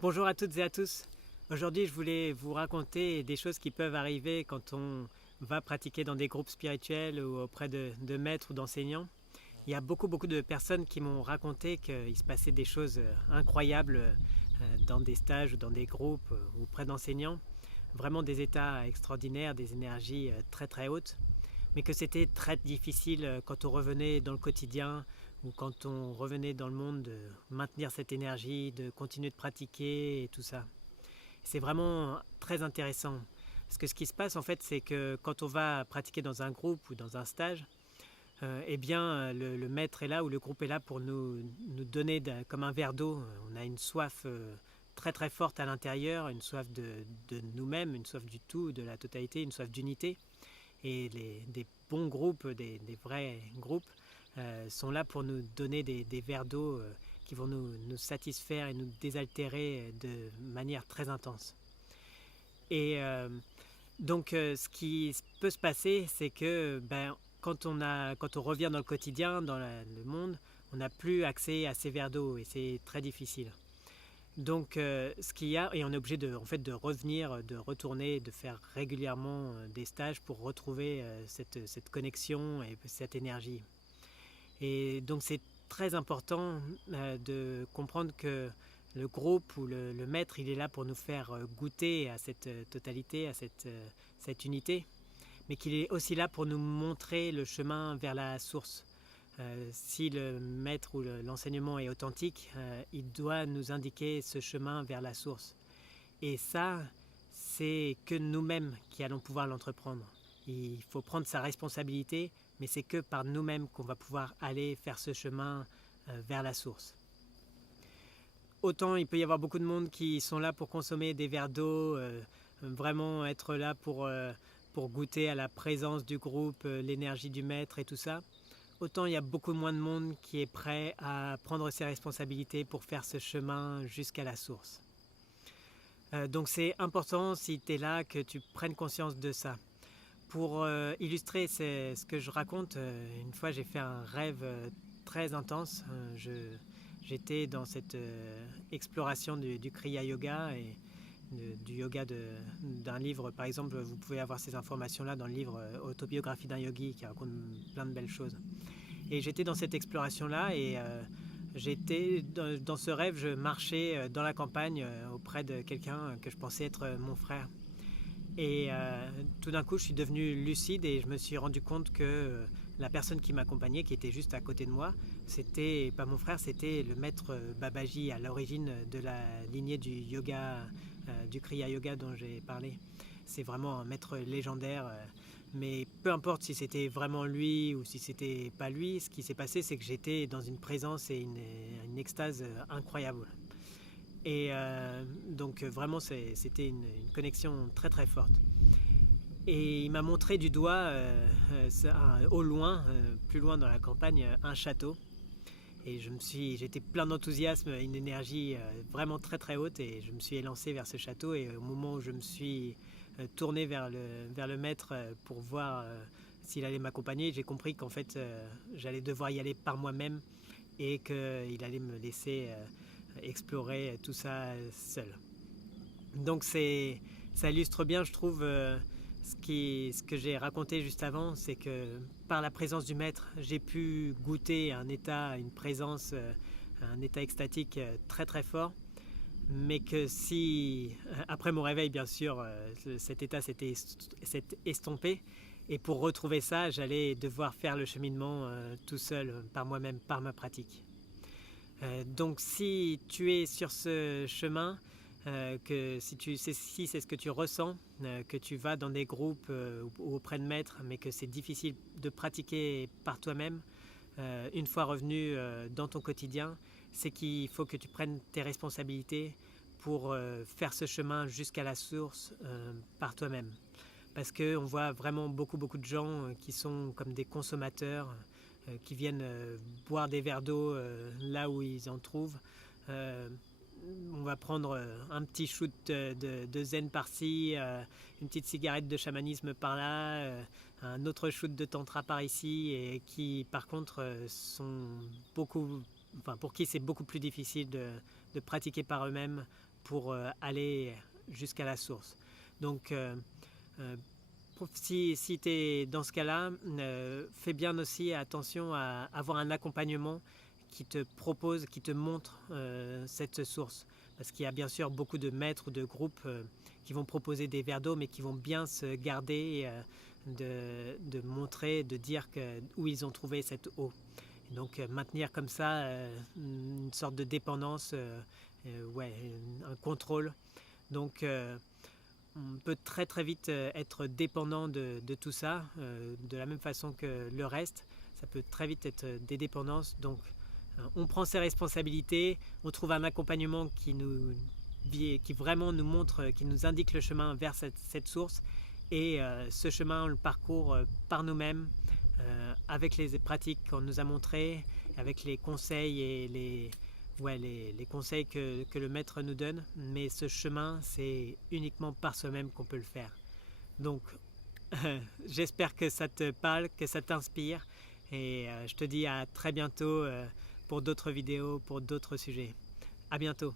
Bonjour à toutes et à tous. Aujourd'hui, je voulais vous raconter des choses qui peuvent arriver quand on va pratiquer dans des groupes spirituels ou auprès de maîtres ou d'enseignants. Il y a beaucoup de personnes qui m'ont raconté qu'il se passait des choses incroyables dans des stages ou dans des groupes ou auprès d'enseignants. Vraiment des états extraordinaires, des énergies très hautes, mais que c'était très difficile quand on revenait dans le quotidien ou quand on revenait dans le monde de maintenir cette énergie, de continuer de pratiquer et tout ça. C'est vraiment très intéressant. Parce que ce qui se passe en fait, c'est que quand on va pratiquer dans un groupe ou dans un stage, eh bien le maître est là ou le groupe est là pour nous donner comme un verre d'eau. On a une soif très forte à l'intérieur, une soif de nous-mêmes, une soif du tout, de la totalité, une soif d'unité. Et des bons groupes, des vrais groupes, sont là pour nous donner des verres d'eau qui vont nous satisfaire et nous désaltérer de manière très intense. Et donc ce qui peut se passer, c'est que quand on revient dans le quotidien, dans le monde, on n'a plus accès à ces verres d'eau et c'est très difficile. Donc ce qu'il y a, et on est obligé de revenir, de retourner, de faire régulièrement des stages pour retrouver cette connexion et cette énergie. Et donc c'est très important de comprendre que le groupe ou le maître, il est là pour nous faire goûter à cette totalité, à cette unité, mais qu'il est aussi là pour nous montrer le chemin vers la source. Si le maître ou l'enseignement est authentique, il doit nous indiquer ce chemin vers la source. Et ça, c'est que nous-mêmes qui allons pouvoir l'entreprendre. Il faut prendre sa responsabilité, mais c'est que par nous-mêmes qu'on va pouvoir aller faire ce chemin vers la source. Autant il peut y avoir beaucoup de monde qui sont là pour consommer des verres d'eau, vraiment être là pour goûter à la présence du groupe, l'énergie du maître et tout ça. Autant il y a beaucoup moins de monde qui est prêt à prendre ses responsabilités pour faire ce chemin jusqu'à la source. Donc c'est important, si tu es là, que tu prennes conscience de ça. Pour illustrer ce que je raconte, une fois j'ai fait un rêve très intense. J'étais dans cette exploration du Kriya Yoga et du yoga d'un livre. Par exemple, vous pouvez avoir ces informations-là dans le livre Autobiographie d'un yogi qui raconte plein de belles choses. Et j'étais dans cette exploration-là et j'étais dans ce rêve, je marchais dans la campagne auprès de quelqu'un que je pensais être mon frère. Et tout d'un coup, je suis devenu lucide et je me suis rendu compte que la personne qui m'accompagnait, qui était juste à côté de moi, c'était pas mon frère, c'était le maître Babaji, à l'origine de la lignée du yoga, du Kriya Yoga dont j'ai parlé. C'est vraiment un maître légendaire, mais peu importe si c'était vraiment lui ou si c'était pas lui, ce qui s'est passé, c'est que j'étais dans une présence et une extase incroyable. Et donc vraiment c'était une connexion très forte. Et il m'a montré du doigt au loin, plus loin dans la campagne, un château. Et j'étais plein d'enthousiasme, une énergie vraiment très haute, et je me suis élancé vers ce château. Et au moment où je me suis tourné vers le maître pour voir s'il allait m'accompagner, j'ai compris qu'en fait j'allais devoir y aller par moi-même et qu'il allait me laisser explorer tout ça seul. Donc ça illustre bien, je trouve, ce que j'ai raconté juste avant, c'est que par la présence du maître, j'ai pu goûter un état, une présence, un état extatique très fort, mais que si, après mon réveil bien sûr, cet état s'est estompé, et pour retrouver ça, j'allais devoir faire le cheminement tout seul, par moi-même, par ma pratique. Donc si tu es sur ce chemin, que si c'est ce que tu ressens, que tu vas dans des groupes ou auprès de maîtres, mais que c'est difficile de pratiquer par toi-même, une fois revenu dans ton quotidien, c'est qu'il faut que tu prennes tes responsabilités pour faire ce chemin jusqu'à la source par toi-même. Parce qu'on voit vraiment beaucoup de gens qui sont comme des consommateurs, qui viennent boire des verres d'eau là où ils en trouvent. On va prendre un petit shoot de zen par-ci, une petite cigarette de chamanisme par-là, un autre shoot de tantra par ici, et qui par contre sont pour qui c'est beaucoup plus difficile de pratiquer par eux-mêmes, pour aller jusqu'à la source. Donc si tu es dans ce cas-là, fais bien aussi attention à avoir un accompagnement qui te propose, qui te montre cette source. Parce qu'il y a bien sûr beaucoup de maîtres ou de groupes qui vont proposer des verres d'eau, mais qui vont bien se garder de montrer, de dire où ils ont trouvé cette eau. Et donc maintenir comme ça une sorte de dépendance, un contrôle. Donc on peut très très vite être dépendant de tout ça, de la même façon que le reste. Ça peut très vite être des dépendances. Donc on prend ses responsabilités, on trouve un accompagnement qui vraiment nous montre, qui nous indique le chemin vers cette source. Et ce chemin, on le parcourt par nous-mêmes, avec les pratiques qu'on nous a montrées, avec les conseils et les conseils que le maître nous donne. Mais ce chemin, c'est uniquement par soi-même qu'on peut le faire. Donc, j'espère que ça te parle, que ça t'inspire. Et je te dis à très bientôt pour d'autres vidéos, pour d'autres sujets. À bientôt.